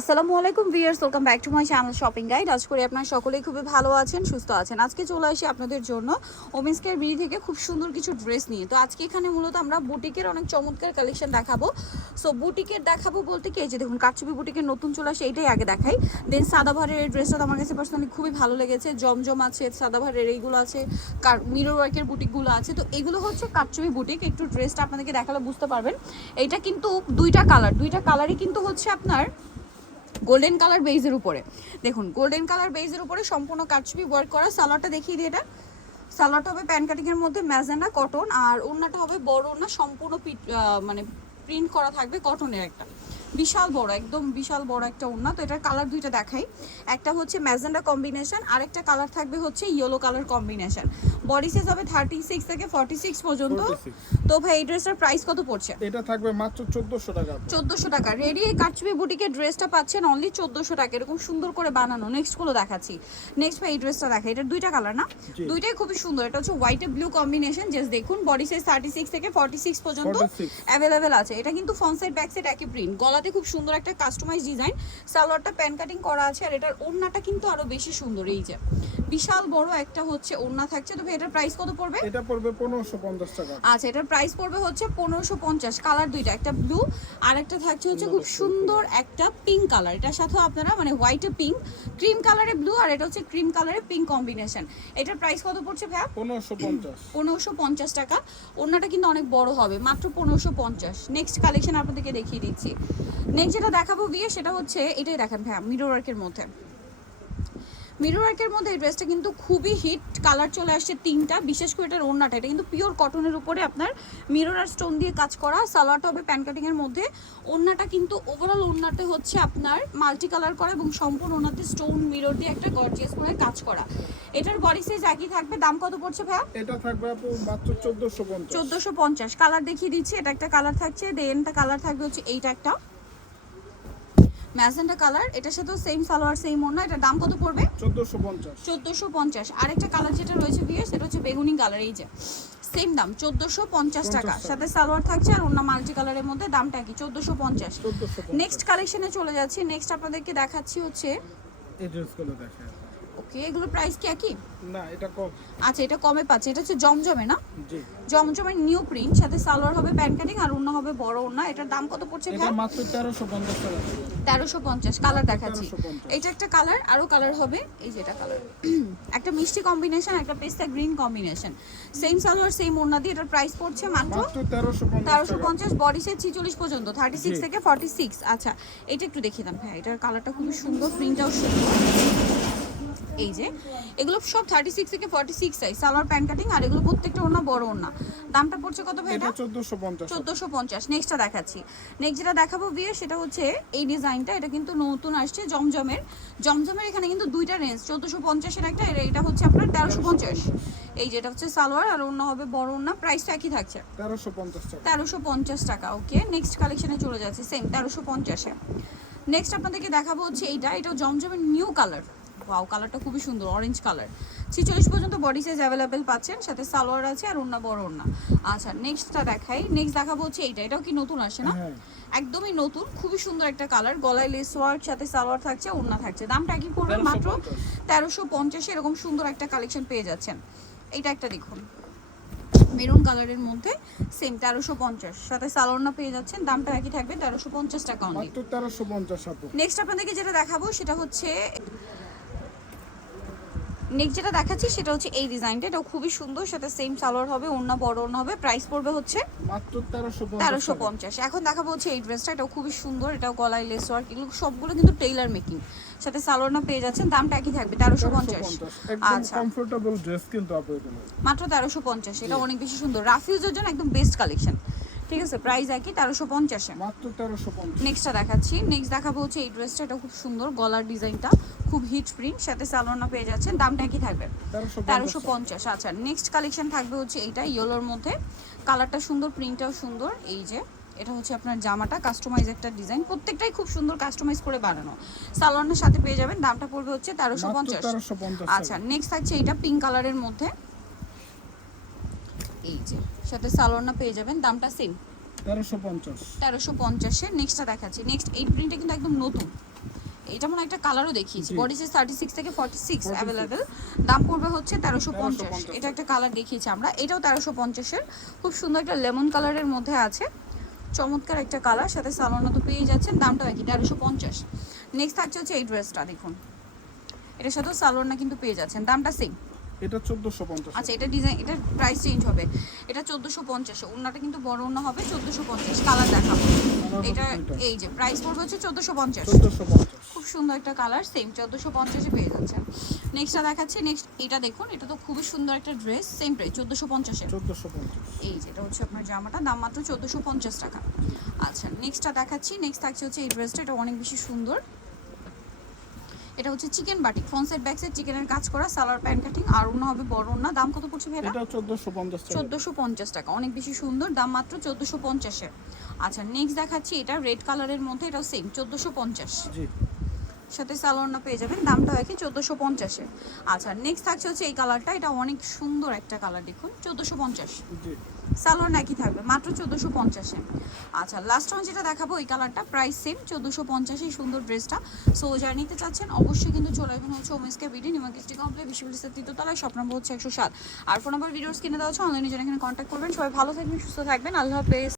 আসসালামু আলাইকুম viewers, welcome back to my channel shopping guide. আজ করে আপনারা সকলেই খুবই ভালো আছেন, সুস্থ আছেন। আজকে চলে আসি আপনাদের জন্য ওমেন্স কেয়ার বিডি থেকে খুব সুন্দর কিছু ড্রেস নিয়ে। তো আজকে এখানে মূলত আমরা বুটিকের অনেক চমৎকার কালেকশন দেখাবো। সো বুটিকের দেখাবো বলতে কি, এই যে দেখুন কারচুপি বুটিকের নতুন চলে আসে, এইটাই আগে দেখাই। দেন সাদাভারের এই ড্রেসটা তো আমার কাছে পার্সোনালি খুবই ভালো লেগেছে। জমজম আছে, সাদাভারের এইগুলো আছে, মিরর ওয়ার্কের বুটিকগুলো আছে। তো এগুলো হচ্ছে কারচুপি বুটিক। একটু ড্রেসটা আপনাদেরকে দেখালে বুঝতে পারবেন। এইটা কিন্তু দুইটা কালারই কিন্তু হচ্ছে আপনার গোল্ডেন কালার বেজের উপরে। দেখুন গোল্ডেন কালার বেজের উপরে সম্পূর্ণ কারচুপি ওয়ার্ক করা। সালোয়ারটা দেখিয়ে দিই, এটা সালোয়ারটা হবে প্যান কাটিং এর মধ্যে ম্যাজেন্ডা কটন, আর ওড়নাটা হবে বড় ওড়না, সম্পূর্ণ মানে প্রিন্ট করা থাকবে কটনের। একটা বিশাল বড়, একদম বিশাল বড় একটা ওড়না। তো এটার কালার দুইটা দেখাই। একটা হচ্ছে ম্যাজেন্ডা কম্বিনেশন, আর একটা কালার থাকবে হচ্ছে yellow colour combination. Body size হবে 36 থেকে 46 পর্যন্ত। তো ভাই এই ড্রেসটার প্রাইস কত পড়ছে? এটা থাকবে মাত্র 1400 টাকা। 1400 টাকা রেডি এই কারচুপি বুটিকের ড্রেসটা পাচ্ছেন অনলি 1400 টাকা, এরকম সুন্দর করে বানানো। নেক্সট গুলো দেখাচ্ছি। নেক্সট ভাই এই ড্রেসটা দেখাই। এটা দুইটা কালার না, দুইটাই খুবই সুন্দর। এটা হচ্ছে হোয়াইট এ ব্লু কম্বিনেশন। জাস্ট দেখুন বডি সাইজ 36 থেকে 46 পর্যন্ত अवेलेबल আছে। এটা কিন্তু ফ্রন্ট সাইড ব্যাক সাইড একই প্রিন্ট। গলাতে খুব সুন্দর একটা কাস্টমাইজ ডিজাইন। সালোয়ারটা প্যান কাটিং করা আছে, আর এটার ওড়নাটা কিন্তু আরো বেশি সুন্দর। এই যে বিশাল বড় একটা হচ্ছে ওড়না থাকছে। তো ভাই এটার প্রাইস কত পড়বে? এটা পড়বে 1550 টাকা। আচ্ছা, এটার প্রাইস পড়বে হচ্ছে 1550। কালার দুইটা, একটা ব্লু আর একটা থাকছে হচ্ছে খুব সুন্দর একটা পিঙ্ক কালার। এটার সাথে আপনারা মানে হোয়াইটে পিঙ্ক, ক্রিম কালারে ব্লু, আর এটা হচ্ছে ক্রিম কালারে পিঙ্ক কম্বিনেশন। এটার প্রাইস কত পড়ছে ভাইয়া? 1550 টাকা। ওড়নাটা কিন্তু অনেক বড় হবে, মাত্র 1550। নেক্সট কালেকশন আপনাদেরকে দেখিয়ে দিচ্ছি। নেক্সট যেটা দেখাবো বিয়ে, সেটা হচ্ছে এটাই দেখেন ভাইয়া, মিরর ওয়ার্কের মধ্যে। মিরর ওয়ার্কের মধ্যে এই ড্রেসটা কিন্তু খুবই হিট। কালার চলে আসছে তিনটা, বিশেষ করে এটার ওড়নাটা, এটা কিন্তু পিওর কটনের উপরে আপনার মিরর আর স্টোন দিয়ে কাজ করা। সালোয়ারটা হবে প্যান কাটিং এর মধ্যে। ওড়নাটা কিন্তু ওভারঅল ওড়নাতে হচ্ছে আপনার মাল্টি কালার করা, এবং সম্পূর্ণ ওড়নাতে স্টোন মিরর দিয়ে একটা গর্জিয়াস করে কাজ করা। এটার বডি সাইজ একই থাকবে। দাম কত পড়ছে ভাইয়া? এটা থাকবে আপু মাত্র 1450। 1450। কালার দেখিয়ে দিচ্ছি। এটা একটা কালার থাকছে, দেনটা কালার থাকবে হচ্ছে এইটা একটা ম্যাজেন্টা কালার। এটার সাথেও সেম সালোয়ার সেম ওড়না। এটার দাম কত পড়বে? 1450। 1450। আরেকটা কালার যেটা রয়েছে ভিউয়ার্স, সেটা হচ্ছে বেগুনি কালার। এই যে সেম দাম 1450 টাকা, সাথে সালোয়ার থাকছে আর ওড়না মাল্টি কালারের মধ্যে। দামটা কি? 1450। নেক্সট কালেকশনে চলে যাচ্ছি। নেক্সট আপনাদেরকে দেখাচ্ছি হচ্ছে এই ড্রেসগুলো দেখেন। ওকে, এগুলো প্রাইস কি একই? না, এটা কম। আচ্ছা, এটা কমে পাচ্ছে। এটা হচ্ছে জমজমে না? জি, জমজমের নিউ প্রিন্ট, সাথে সালোয়ার হবে প্যান কাটিং আর ওড়না হবে বড় ওড়না। এটার দাম কত পড়ছে ভাই? এটা মাত্র 1350 টাকা। 1350। কালার দেখাচ্ছি। 1350। এটা একটা কালার, আরো কালার হবে। এই যে এটা কালার, একটা মিষ্টি কম্বিনেশন, একটা পেস্তা green combination. Same salwar same ওড়না দিয়ে এটার প্রাইস পড়ছে মাত্র 1350। বডি সাইজ 46 পর্যন্ত, 36 থেকে 46। আচ্ছা, এটা একটু দেখিয়ে দাম ভাই। এটার কালারটা খুবই সুন্দর, প্রিন্টটাও সুন্দর। এই যে এগুলো সব 36 থেকে 46 সাইজ, সালোয়ার প্যান কাটিং, আর এগুলো প্রত্যেকটা ওড়না বড় ওড়না। দামটা পড়ছে কত ভাই? এটা 1450। 1450। নেক্সটটা দেখাচ্ছি। নেক্সট যেটা দেখাবো বিয়ে, সেটা হচ্ছে এই ডিজাইনটা। এটা কিন্তু নতুন আসছে জমজমের। জমজমের এখানে কিন্তু দুইটা রেঞ্জ, 1450 এর একটা, এটা হচ্ছে আপনার 1350। এই যেটা হচ্ছে সালোয়ার, আর ওড়না হবে বড় ওড়না। প্রাইসটা একই থাকছে 1350 টাকা। 1350 টাকা। ওকে, নেক্সট কালেকশনে চলে যাচ্ছে, সেম 1350-এ। নেক্সট আপনাদেরকে দেখাবো হচ্ছে এটাও জমজমের নিউ কালার। ওয়াও, কালারটা খুবই সুন্দর, অরেঞ্জ কালার। 46 পর্যন্ত বডি সাইজ অ্যাভেলেবেল পাচ্ছেন, সাথে সালোয়ার আছে আর ওড়না বড় ওড়না। আচ্ছা, নেক্সটটা দেখাই। নেক্সট দেখাবো হচ্ছে এটাও কি নতুন আসে না? একদমই নতুন, খুবই সুন্দর একটা কালার। গলায় লেস ওয়ার্ক, সাথে সালোয়ার থাকছে, ওড়না থাকছে। দামটা কি পড়বে? মাত্র 1350। এরকম সুন্দর একটা কালেকশন পেয়ে যাচ্ছেন। এটা একটা দেখুন মেরুন কালারের মধ্যে, সেম 1350, সাথে সালোয়ারনা পেয়ে যাচ্ছেন। দামটা একই থাকবে 1350 টাকা অনলি। মাত্র 1350 আপু। নেক্সট আপনাদেরকে যেটা দেখাবো সেটা হচ্ছে নেক্সট যেটা দেখাচ্ছি সেটা হচ্ছে এই ডিজাইনটা। এটাও খুবই সুন্দর, সাথে সেম সালোয়ার হবে, ওড়না বড় ওড়না হবে। প্রাইস পড়বে হচ্ছে মাত্র 1350। এখন দেখাবো হচ্ছে এই ড্রেসটা। এটাও খুবই সুন্দর, এটাও গলায় লেস ওয়ার্ক, এগুলো সবগুলো কিন্তু টেইলার মেকিং, সাথে সালোয়ারনা পেয়ে যাচ্ছেন। দামটা একই থাকবে 1350। আচ্ছা, কমফোর্টেবল ড্রেস কিন্তু আপু এগুলো মাত্র 1350। এটা অনেক বেশি সুন্দর, রাফিউজের জন্য একদম বেস্ট কালেকশন। ঠিক আছে, প্রাইস একই 1350-এ। মাত্র 1350। নেক্সটটা দেখাচ্ছি। নেক্সট দেখাবো হচ্ছে এই ড্রেসটা। এটা খুব সুন্দর, গলার ডিজাইনটা খুব হিট প্রিন্ট, সাথে সালোয়ারনা পেয়ে যাচ্ছেন। দামটা একই থাকবে 1350। আচ্ছা, নেক্সট কালেকশন থাকবে হচ্ছে এইটা ইয়েলোর মধ্যে। কালারটা সুন্দর, প্রিন্টটাও সুন্দর। এই যে এটা হচ্ছে আপনার জামাটা, কাস্টমাইজ একটা ডিজাইন, প্রত্যেকটাই খুব সুন্দর কাস্টমাইজ করে বানানো। সালোয়ারের সাথে পেয়ে যাবেন। দামটা পড়বে হচ্ছে 1350। আচ্ছা, নেক্সট থাকছে এটা পিঙ্ক কালারের মধ্যে। এই যে সাথে সালোয়ারনা পেয়ে যাবেন। দামটা সেম 1350 1350-এর। নেক্সটটা দেখাচ্ছি। নেক্সট এই প্রিন্টটা কিন্তু একদম নতুন, এটা মনে হয় একটা কালারও দেখিয়েছি। জি। বডি সাইজ 36 থেকে 46 অ্যাভেলেবেল। দাম পড়বে হচ্ছে 1350। এটা একটা কালার দেখিয়েছি আমরা, এটাও 1350-এর। খুব সুন্দর একটা লেমন কালারের মধ্যে আছে, চমৎকার একটা কালার, সাথে সালোয়ারও তো পেয়ে যাচ্ছেন। দামটাও একই 1350। নেক্সট থাকছে হচ্ছে এই ড্রেসটা, দেখুন এটার সাথেও সালোয়ার না কিন্তু পেয়ে যাচ্ছেন, দামটা সেম। এটা 1450 আচ্ছা, এটা ডিজাইন, এটা প্রাইস চেঞ্জ হবে। এটা 1450, ওন্নাটা কিন্তু বড় ওন্না হবে। 1450 কালার দেখাবো। এটা এই যে প্রাইস পড়বে হচ্ছে 1450। 1450 খুব সুন্দর একটা কালার, সেম 1450-এ পেয়ে যাচ্ছেন। নেক্সটটা দেখাচ্ছি। নেক্সট এটা দেখুন, এটা তো খুবই সুন্দর একটা ড্রেস, সেম প্রাইস 1450-এর। 1450 এই যে এটা হচ্ছে আপনার জামাটা, দাম মাত্র 1450 টাকা। আচ্ছা, নেক্সটটা দেখাচ্ছি। নেক্সট থাকছে হচ্ছে এই ড্রেসটা, এটা অনেক বেশি সুন্দর। এটা হচ্ছে chicken batik, front side back side চিকেনের কাজ করা, সালোয়ার প্যান্ট কাটিং, আর অন্য হবে বড় ওন্না। দাম কত পড়ছে ভাই? এটা 1450 টাকা 1450 টাকা, অনেক বেশি সুন্দর, দাম মাত্র 1450-এর। আচ্ছা, নেক্সট দেখাচ্ছি এটা রেড কালারের মধ্যে, এটাও সেম 1450, জি। সাথে সালোয়ারটা পেয়ে যাবেন। দামটা হয় কি 1450-এর। আচ্ছা, নেক্সট থাকছে হচ্ছে এই কালারটা, এটা অনেক সুন্দর একটা কালার, দেখুন 1450। জি। সালোয়ার নাকি থাকবে মাত্র 1450-এ। আচ্ছা, লাস্ট ওয়ান যেটা দেখাবো ওই কালারটা, প্রাইস সেম 1450, এই সুন্দর ড্রেসটা। সো যারা নিতে চাচ্ছেন অবশ্যই কিন্তু চলে আসবেন হচ্ছে ওমেন্সকে বিডি, নিমাকিস্টি কমপ্লেক্স, বিশ্ববিদ্যালয়ের তৃতীয়তলায়, শপ নম্বর হচ্ছে 107। আর ফোন নাম্বার ভিডিওস কিনে দেওয়া হচ্ছে, অনলাইনে যারা এখানে কন্ট্যাক্ট করবেন। সবাই ভালো থাকবেন, সুস্থ থাকবেন, আল্লাহ হাফেজ।